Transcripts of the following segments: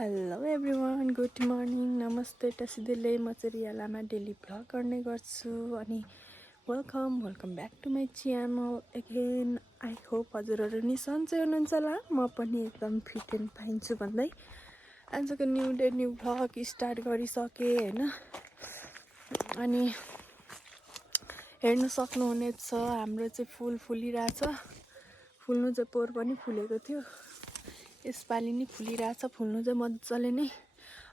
Hello everyone, good morning, नमस्ते टसिदेले। म चाहिँ रिया लामा डेली भ्लग गर्ने गर्छु अनि welcome back to my channel again. I hope हजुरहरू नि सन्चै हुनुहुन्छ होला, म पनि एकदम फिट एन्ड फाइन छु भन्दै आजको new day new vlog start गरिसकेँ होइन। अनि हेर्न सक्नुहुनेछ हाम्रो चाहिँ फुल फुलिरहेछ। फुल्नु चाहिँ पोहोर पनि फुलेको थियो, यसपालि नि फुलिरहेछ। फुल्नु चाहिँ मजाले नै।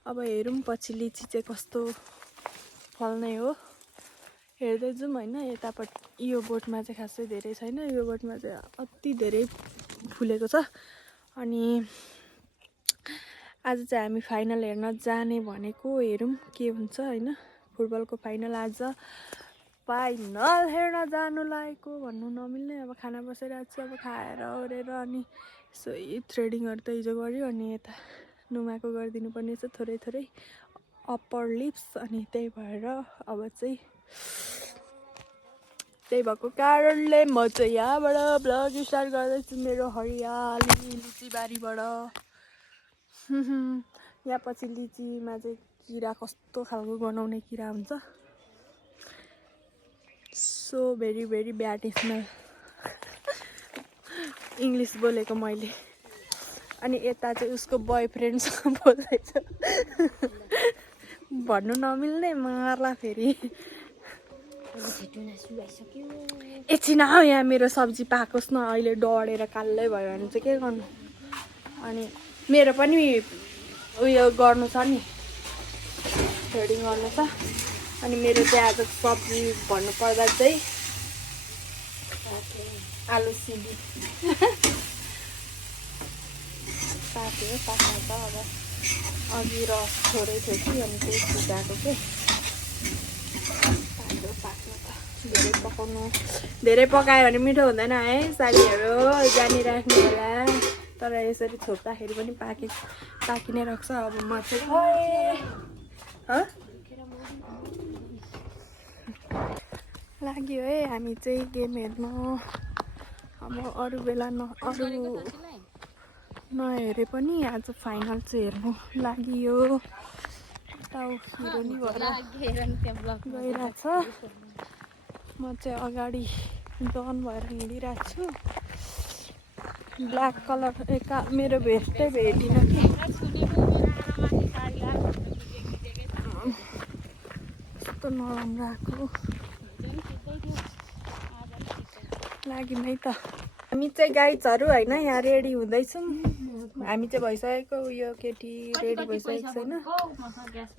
अब हेरौँ पछि लिची चाहिँ कस्तो फल्ने हो, हेर्दै जाउँ होइन। यतापट्टि यो बोटमा चाहिँ खासै धेरै छैन, यो बोटमा चाहिँ अति धेरै फुलेको छ। अनि आज चाहिँ हामी फाइनल हेर्न जाने भनेको, हेरौँ के हुन्छ होइन। फुटबलको फाइनल आज, फाइनल हेर्न जानु लागेको भन्नु नमिल्ने। अब खाना बसिरहेको छु, अब खाएर ओरेर अनि यसो थ्रेडिङहरू त हिजो गऱ्यो। अनि यता नुमाको गरिदिनु पर्ने छ थोरै थोरै अप्पर लिप्स। अनि त्यही भएर अब चाहिँ त्यही भएको कारणले म चाहिँ यहाँबाट भ्लग स्टार्ट गर्दैछु मेरो हरियाली लिची बारीबाट। यहाँ पछि लिचीमा चाहिँ किरा कस्तो खालको गनाउने किरा हुन्छ, so very very bad smell. English बोलेको मैले। अनि यता चाहिँ उसको बोयफ्रेन्डसँग बोल्दैछ, भन्नु नमिल्ने मार्ला फेरि। एकछिन हो, यहाँ मेरो सब्जी पाकोस् न, अहिले डढेर कालै भयो भने चाहिँ के गर्नु। अनि मेरो पनि उयो गर्नु छ नि, थ्रेडिङ गर्नु छ। अनि मेरो चाहिँ आज सब्जी भन्नुपर्दा चाहिँ आलु सिमी पाक्यो, पाक्न त अब अघि रस थोरै थियो कि, अनि त्यही सुकाएको के पाक्यो। पाक्नु त धेरै पकाउनु, धेरै पकायो भने मिठो हुँदैन है साथीहरू, जानिराख्नु होला। तर यसरी छोप्दाखेरि पनि पाकि नै राख्छ। अब म चाहिँ लाग्यो है हामी चाहिँ गेम हेर्न। अब अरू बेला अरू नहेरे पनि आज फाइनल चाहिँ हेर्नु लागि। हिरोनी भएर गइरहेछ, म चाहिँ अगाडि डन भएर हिँडिरहेको छु। ब्ल्याक कलर मेरो भेस्टै भेटिन कि, कस्तो नराम्रो आएको लागि नै त। हामी चाहिँ गाइजहरू होइन यहाँ रेडी हुँदैछौँ। हामी चाहिँ भइसकेको, उयो केटी रेडी भइसकेको छैन।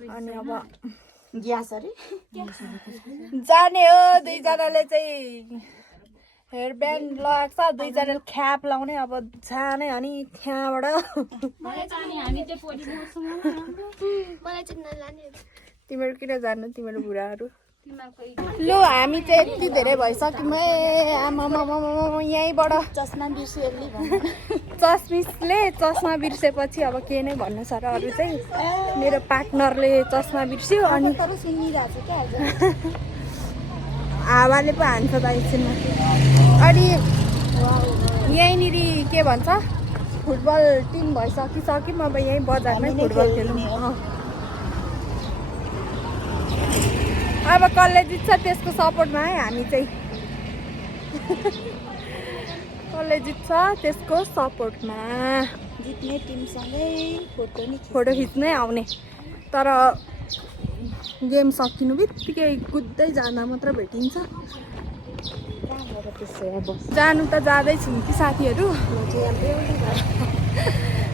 अनि अब ग्यासहरू जाने हो। दुईजनाले चाहिँ हेयर ब्यान्ड लगाएको छ, दुईजनाले ख्याप लाउने। अब जाने अनि त्यहाँबाट तिमीहरू किन जानु, तिमीहरू बुढाहरू। लु हामी चाहिँ यति धेरै भइसक्यौँ है। आमामा यहीँबाट चस्मा बिर्सिएले चस्मा बिर्सेपछि अब के नै भन्नु छ र। अरू चाहिँ मेरो पार्टनरले चस्मा बिर्स्यो। अनि हावाले पो हान्छ त एकछिनमा। अनि यहीँनिर के भन्छ, फुटबल टिम भइसकिसक्यौँ। अब यहीँ बजारमै फुटबल खेल्नु। अब कसले जित्छ त्यसको सपोर्टमा है हामी चाहिँ। कसले जित्छ त्यसको सपोर्टमा, जित्ने टिमसँगै फोटो खिच्नै आउने। तर गेम सकिनु बित्तिकै कुद्दै जाँदा मात्र भेटिन्छ। जानु त जाँदैछौँ कि साथीहरू,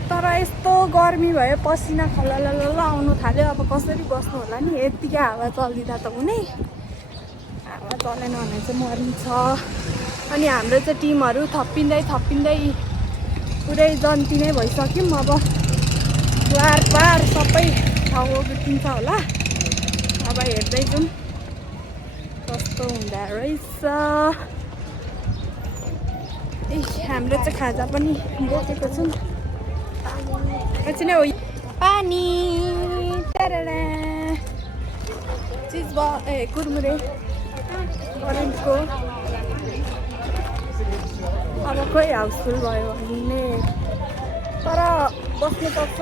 तर यस्तो गर्मी भयो, पसिना खलल आउनु थाल्यो। अब कसरी बस्नु होला नि, यत्तिकै हावा चलिदिँदा त हुने, हावा चलेन भने चाहिँ मरिन्छ। अनि हाम्रो चाहिँ टिमहरू थपिँदै पुरै जन्ती नै भइसक्यौँ। अब पार सबै ठाउँ बितिन्छ होला। अब हेर्दै जाउँ कस्तो हुँदो रहेछ। ए हाम्रो चाहिँ खाजा पनि बोकेको छौँ। एकछिन हो, पानी चिज भयो, कुरमुरे करेन्टको। अब खोइ हाउसफुल भयो भन्ने, तर बस्नुपर्छ।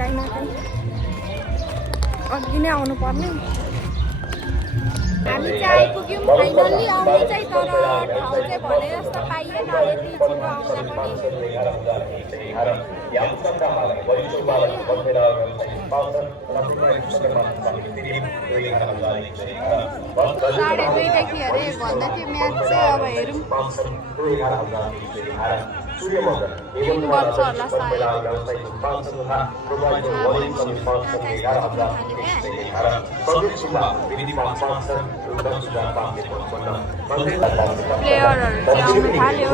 काहीँ न काहीँ अघि नै आउनु पर्ने। हामी चाहिँ आइपुग्यौँ फाइनल्ली आउनु चाहिँ, तर ठाउँ चाहिँ भने जस्तो पाइएन यति छिटो आउँदा पनि। साढे 2:00 अरे भन्दै थियो म्याच चाहिँ, अब हेरौँ 3 बज्छ होला सायद। प्लेयरहरू चाहिँ आउनु थाल्यो।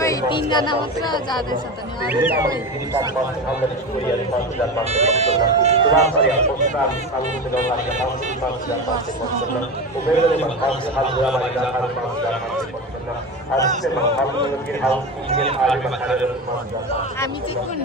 खै 3 जना मात्र जाँदैछ त नि, अरू हामी चाहिँ कुन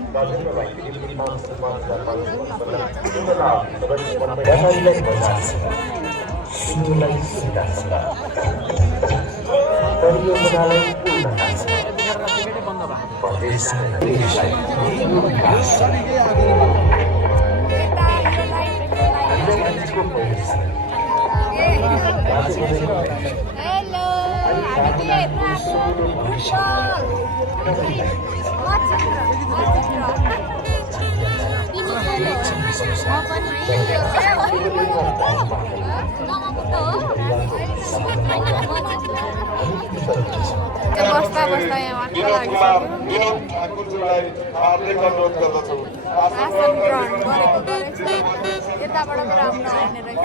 हेलो बस्दा बस्दा यहाँ मात्र लागिसक्यो। आसन ग्रहण गरेको रहेछ, यताबाट त राम्रो आउने रहेछ।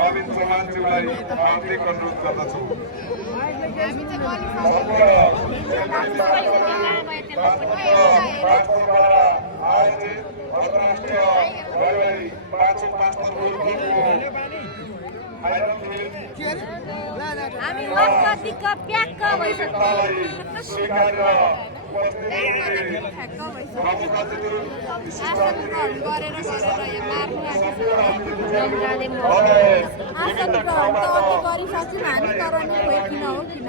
हामी वास्तविक प्याक्क भइसक्यो। आसन ग्रहण गरेर यहाँ मार्नु आसन ग्रहण त अघि गरिसक्यौँ हामी, तर नि खोइ किन हो किन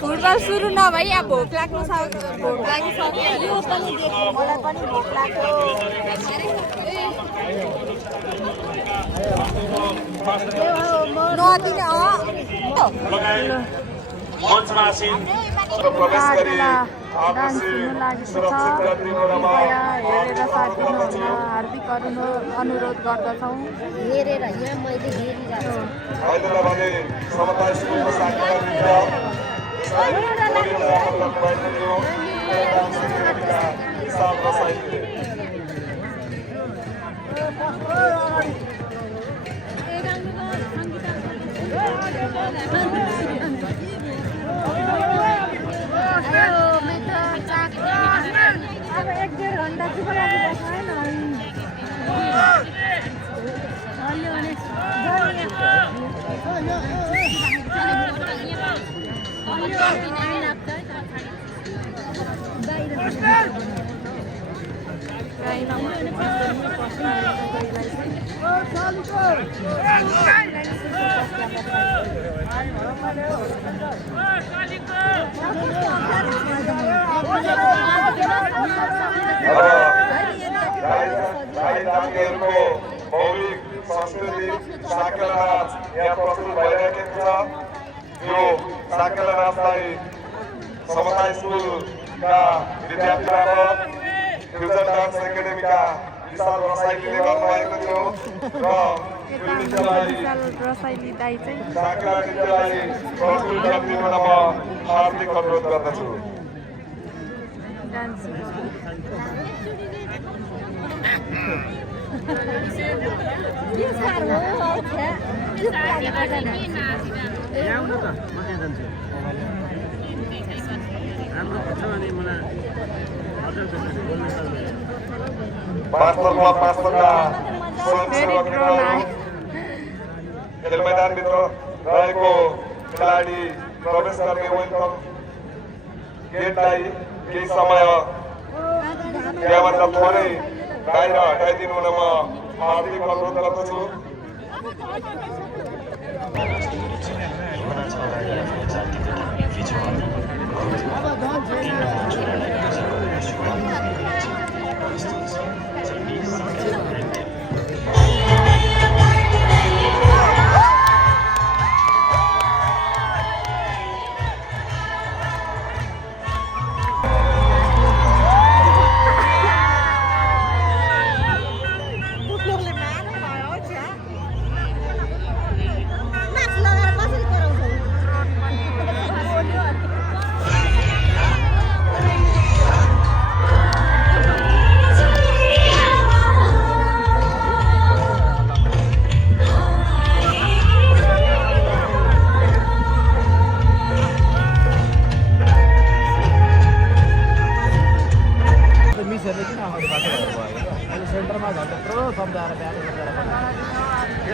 फुटबल सुरु नभई अब भोक लागिसक्यो। यो पनि देख्नु, मलाई पनि भोक लाग्यो। नदिने डान्स हुनु लागेको छ, हेरेर साथ दिनुहोला हार्दिक अनुरोध गर्दछौँ। हेरेर यहाँ मैले हेरिरहेको अब 1-1.5 घन्टा चुप लाग्छ हैन। मौलिक संस्कृति साकेला नाच यहाँ प्रस्तुत भइरहेको छ। यो साकेला नाचलाई समता स्कुलका विद्यार्थीबाट फ्युजन डान्स एकाडेमीका विशाल रसाइलीले गर्नुभएको थियो र यो नृत्यलाई साकेला नृत्यलाई प्रस्तुत गरिदिन म हार्दिक अनुरोध गर्दछु। मास्टर क्लब मास्टरका स्वयंसेवक मित्रहरू खेल मैदानभित्र रहेको खेलाडी प्रवेश गर्ने वेलकम गेटलाई केही समय त्यहाँभन्दा थोरै बाहिर हटाइदिनु हुन म हार्दिक अनुरोध गर्दछु।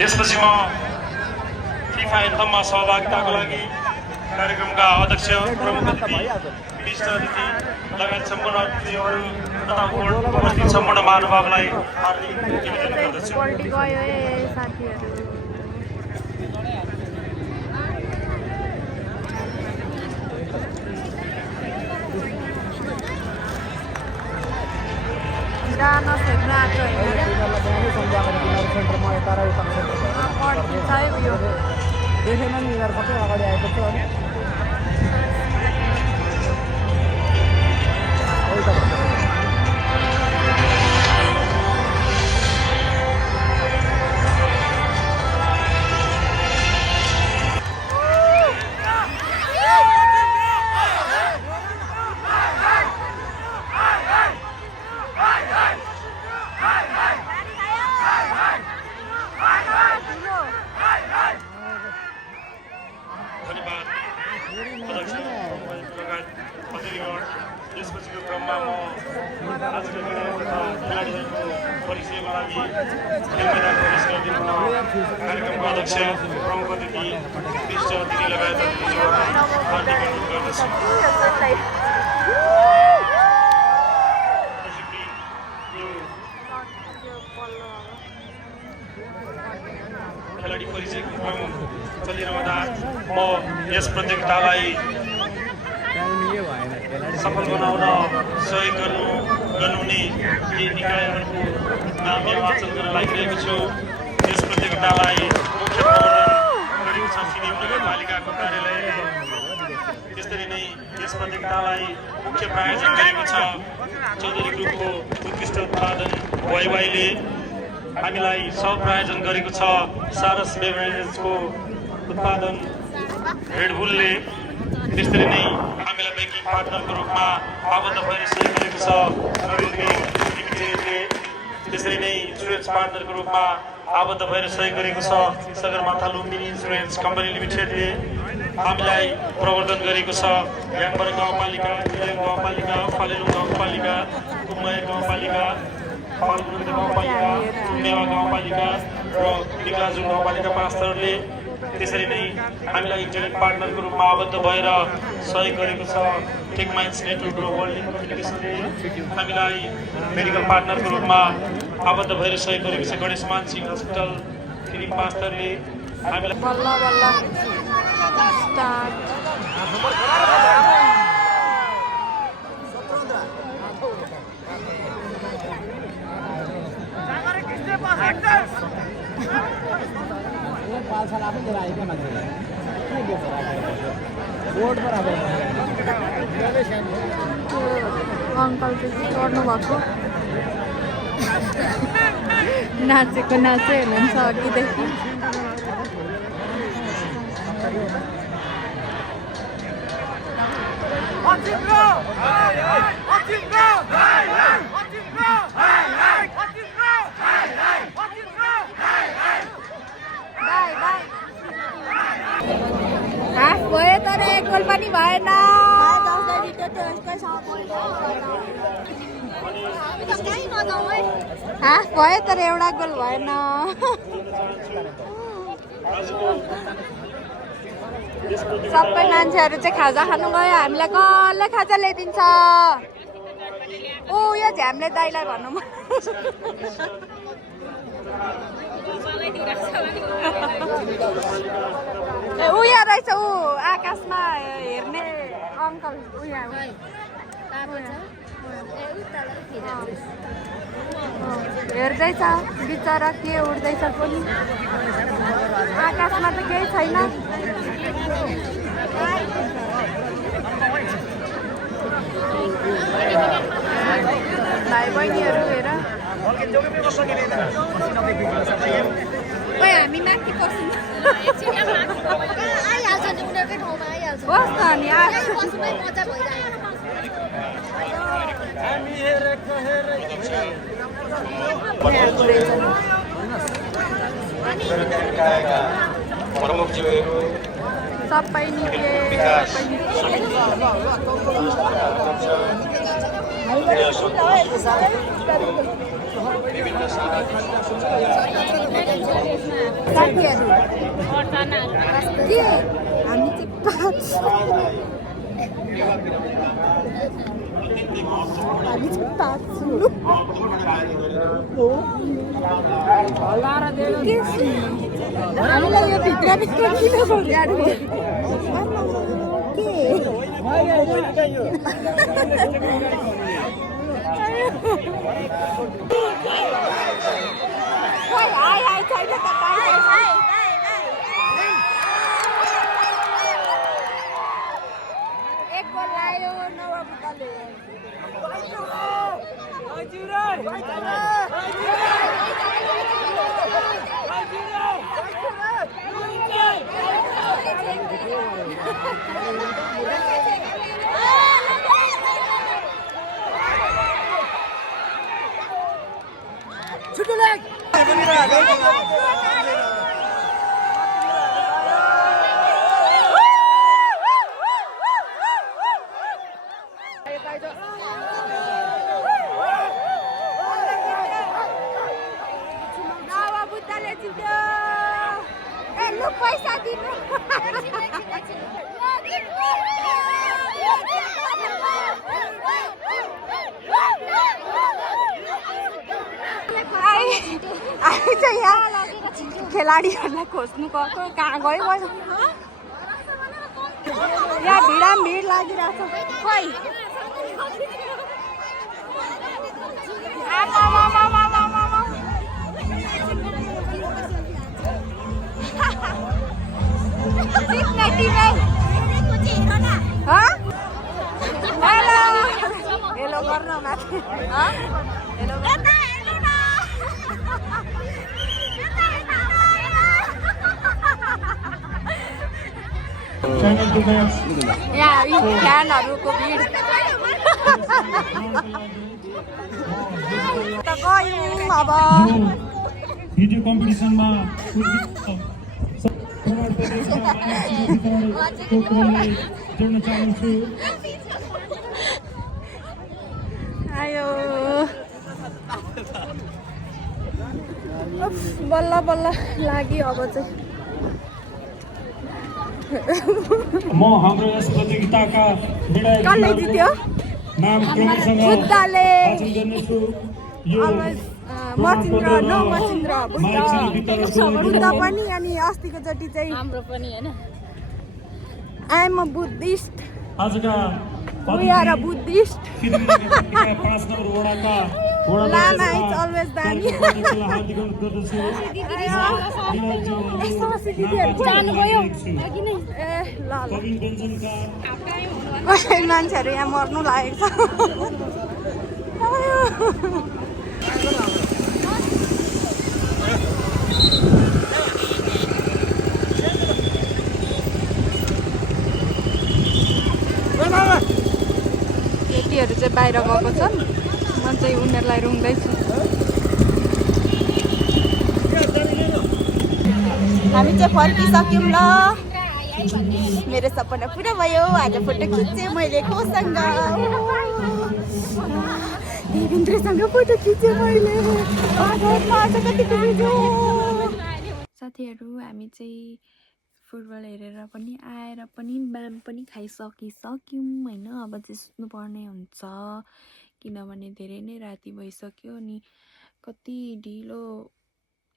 त्यसपछि म फिफा एन्थममा सहभागिताको लागि कार्यक्रमका अध्यक्ष प्रमुख अतिथि विशिष्ट अतिथि लगायत सम्पूर्ण अतिथिहरू तथा उपस्थित सम्पूर्ण महानुभावलाई हार्दिक निवेदन गर्दछु। गाना फेक्न आएको देखेन नि यिनीहरू सबै अगाडि आएको छ अनि त्यसपछिको क्रममा म आजको खेलाडीहरूको परिचयको लागि खेल मैदान प्रवेश गरिदिनु कार्यक्रमको अध्यक्ष प्रमुख अतिथि विशिष्ट अतिथि लगायत अतिथिज्यूहरूलाई हार्दिक अनुरोध गर्दछु। खेलाडी परिचयको क्रम चलिरहँदा म यस प्रतियोगितालाई सफल बनाउन सहयोग गर्नुहुने केही निकायहरूको नाम निर्वाचन गर्न लागिरहेको छु। यस प्रतियोगितालाई मुख्य प्रबन्धन गरेको छ सिडिएम नगरपालिकाको कार्यालयले। त्यसरी नै यस प्रतियोगितालाई मुख्य प्रायोजन गरेको छ चौधरी ग्रुपको उत्कृष्ट उत्पादन वाइवाईले। हामीलाई सहप्रायोजन गरेको छ सारस बेभरेजेसको उत्पादन रेडबुलले। त्यसरी नै हामीलाई ब्याङ्किङ पार्टनरको रूपमा आबद्ध भएर सहयोग गरेको छ नरेल ब्याङ्क लिमिटेडले। त्यसरी नै इन्सुरेन्स पार्टनरको रूपमा आबद्ध भएर सहयोग गरेको छ सगरमाथा लुम्बिनी इन्सुरेन्स कम्पनी लिमिटेडले। हामीलाई प्रवर्तन गरेको छ याङबर गाउँपालिका, इलाम गाउँपालिका, फालेलुङ गाउँपालिका, कुमय गाउँपालिका, फालगुन्द गाउँपालिका, नेवा गाउँपालिका र दिक्लाजुङ गाउँपालिका पाँचहरूले। त्यसरी नै हामीलाई इन्टरनेट पार्टनरको रूपमा आबद्ध भएर सहयोग गरेको छ टेकमाइन्स नेटवर्क र वर्ल्ड कम्युनिकेसनले। हामीलाई मेडिकल पार्टनरको रूपमा आबद्ध भएर सहयोग गरेको छ गणेश मान सिंह हस्पिटल क्लिनिक पाँचहरूले। हामीलाई बल्ल बल्ल स्टार्ट पाँच साल आफै लिएर आएको मान्छेलाई के बोक्छ बोर्ड पर अब अङ्कल चाहिँ गर्नु भएको नाचेको नाचै हुनुहुन्छ अघिदेखि। हाफ भयो तर एक गोल पनि भएन। Hãy subscribe cho kênh Ghiền Mì Gõ để không bỏ lỡ भयो तर एउटा गोल भएन। सबै मान्छेहरू चाहिँ खाजा खानु गयो। हामीलाई कसले खाजा ल्याइदिन्छ? ओ यो झ्याम्ले दाइलाई भन्नु म। उयो रहेछ ऊ आकाशमा हेर्ने अङ्कल उयो हेर्दैछ बिचरा के उड्दैछ पनि आकाशमा त केही छैन। भाइ बहिनीहरू हेर हामी माथि बस्नु बस त अनि प्रमुख जीवहरू सबै निके हामीलाई यो भित्र भित्र किन बोल्नु एक गोल लायो नवबुद्धले नवबुद्धले जित्यो। ए लु पैसा दिनु हामी चाहिँ यहाँ खेलाडीहरूलाई खोज्नु गएको कहाँ गयो गयो यहाँ भिड लागिरहेको छ खोइ हेलो गर्न माथि यहाँ फ्यानहरूको भिड त गयौँ अब भिडियो कम्पिटिसनमा जोड्न चाहन्छु। आयो बल्ल बल्ल लाग्यो अब चाहिँ म हाम्रो यस प्रतियोगिताका कसले जित्यो नाम क्रमसँग बुद्धले वाचन गर्नेछु। यो मचिन्द्र बुद्ध पनि अनि अस्तिको चोटि चाहिँ हाम्रो पनि हैन आई एम अ बुद्धिस्ट आजका we are a Buddhist 5 number वडाका लामा इज अलवेज दामी हार्दिक अनुरोध गर्दछु। जानुभयो ए ल कविन व्यञ्जनका कसै मान्छेहरू यहाँ मर्नु लागेको केटीहरू चाहिँ बाहिर गएको छन् म चाहिँ उनीहरूलाई रुँदैछु। हामी चाहिँ फर्किसक्यौँ ल मेरो सपना पुरा भयो। आज फोटो खिच्थेँ मैले कोसँग देवेन्द्रसँग फोटो खिचेँ मैले। साथीहरू हामी चाहिँ फुटबल हेरेर पनि आएर पनि म्याम पनि खाइसकिसक्यौँ होइन। अब चाहिँ सुत्नुपर्ने हुन्छ किनभने धेरै नै राति भइसक्यो अनि कति ढिलो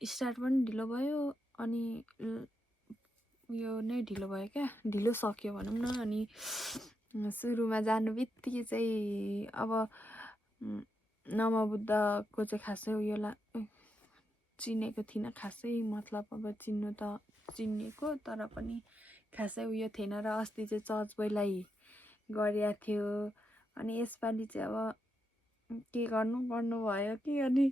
स्टार्ट पनि ढिलो भयो अनि यो नै ढिलो भयो क्या, ढिलो सक्यो भनौँ न। अनि सुरुमा जानु बित्तिकै चाहिँ अब नमबुद्धको चाहिँ खासै उयो चिनेको थिइनँ खासै, मतलब अब चिन्नु त चिनेको तर पनि खासै उयो थिएन र अस्ति चाहिँ चर्च बोइलाई गरिएको थियो। अनि यसपालि चाहिँ अब के गर्नु भयो कि अनि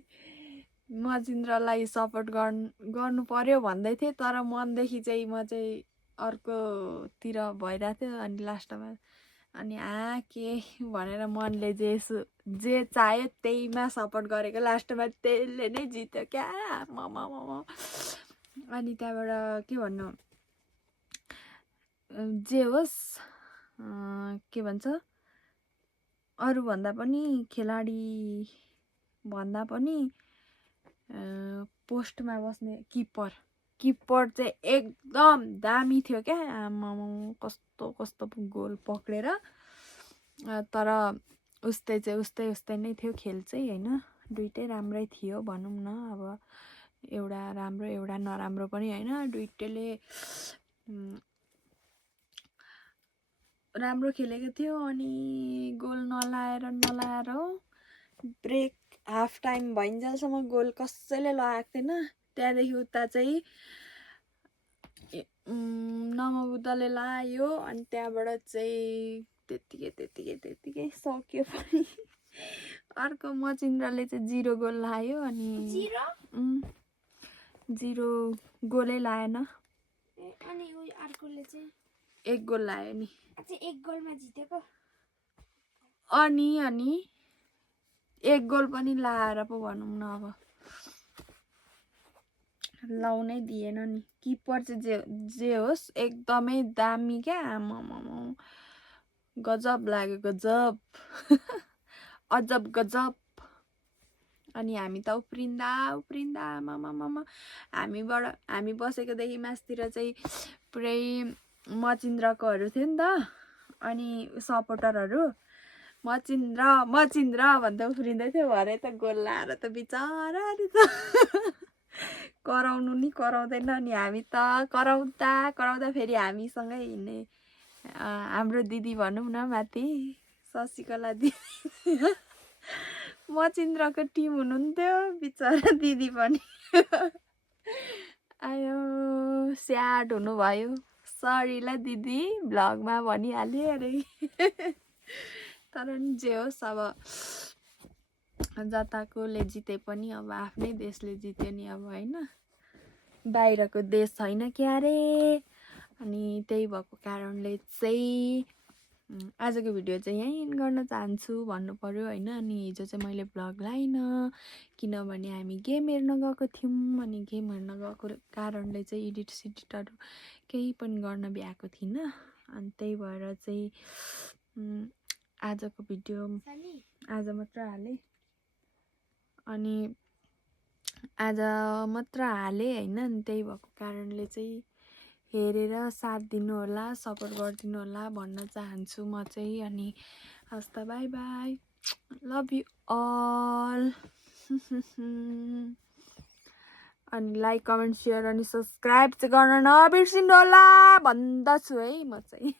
मचिन्द्रलाई सपोर्ट गर्नु पर्यो भन्दै थिएँ तर मनदेखि चाहिँ म चाहिँ अर्कोतिर भइरहेको थियो। अनि लास्टमा अनि के भनेर मनले जे चाह्यो त्यहीमा सपोर्ट गरेको, लास्टमा त्यसले नै जित्यो क्या मम। अनि त्यहाँबाट के भन्नु, जे होस् के भन्छ, अरूभन्दा पनि खेलाडी भन्दा पनि पोस्टमा बस्ने किपर चाहिँ एकदम दामी थियो क्या आमामा, कस्तो गोल पक्रेर। तर उस्तै नै थियो खेल चाहिँ होइन, दुइटै राम्रै थियो भनौँ न। अब एउटा राम्रो एउटा नराम्रो पनि होइन, दुइटैले राम्रो खेलेको थियो। अनि गोल नलाएर ब्रेक हाफ टाइम भइन्जेलसम्म गोल कसैले लगाएको थिएन। त्यहाँदेखि उता चाहिँ नमबुद्धले लायो अनि त्यहाँबाट चाहिँ त्यतिकै सक्यो पनि। अर्को मचिन्द्रले चाहिँ 0 गोल लायो अनि 0 गोलै लाएन। अनि अर्कोले चाहिँ 1 गोल लायो नि। अझै 1 गोलमा जितेको। अनि 1 गोल पनि लाएर पो भनौँ न, अब लाउनै दिएन नि। किपर चाहिँ जे होस् एकदमै दामी क्या आमामा, गजब लाग्यो गजब। अजब गजब। अनि हामी त उफ्रिँदा आमामा, हामी बसेकोदेखि मासतिर चाहिँ पुरै मचिन्द्रकोहरू थियो नि त। अनि सपोर्टरहरू मचिन्द्र भन्दा उफ्रिँदै थियो। भरे त गोल लाएर त बिचराहरू त कराउनु नि कराउँदैन। अनि हामी त कराउँदा फेरि हामीसँगै हिँड्ने हाम्रो दिदी भनौँ न माथि शशिकला दिदी मचिन्द्रको टिम हुनुहुन्थ्यो बिचरा दिदी पनि। आयो स्याड हुनुभयो, सरी ल दिदी, भ्लगमा भनिहालेँ अरे। तर नि जे होस् अब जताकोले जिते पनि अब आफ्नै देशले जित्यो नि अब होइन, बाहिरको देश छैन क्या रे। अनि त्यही भएको कारणले चाहिँ आजको भिडियो चाहिँ यहीँ एन्ड गर्न चाहन्छु भन्नु पर्यो होइन। अनि हिजो चाहिँ मैले भ्लग लाइनँ किनभने हामी गेम हेर्न गएको थियौँ। अनि गेम हेर्न गएको कारणले चाहिँ एडिटहरू केही पनि गर्न भ्याएको थिइनँ। अनि त्यही भएर चाहिँ आजको भिडियो आज मात्र हालेँ। अनि आज मात्र हालेँ होइन। अनि त्यही भएको कारणले चाहिँ हेरेर साथ दिनु होला, सपोर्ट गरिदिनु होला भन्न चाहन्छु म चाहिँ। अनि हस् त bye bye, love you all. अनि लाइक कमेन्ट सेयर अनि सब्सक्राइब चाहिँ गर्न नबिर्सिनु होला भन्दछु है म चाहिँ।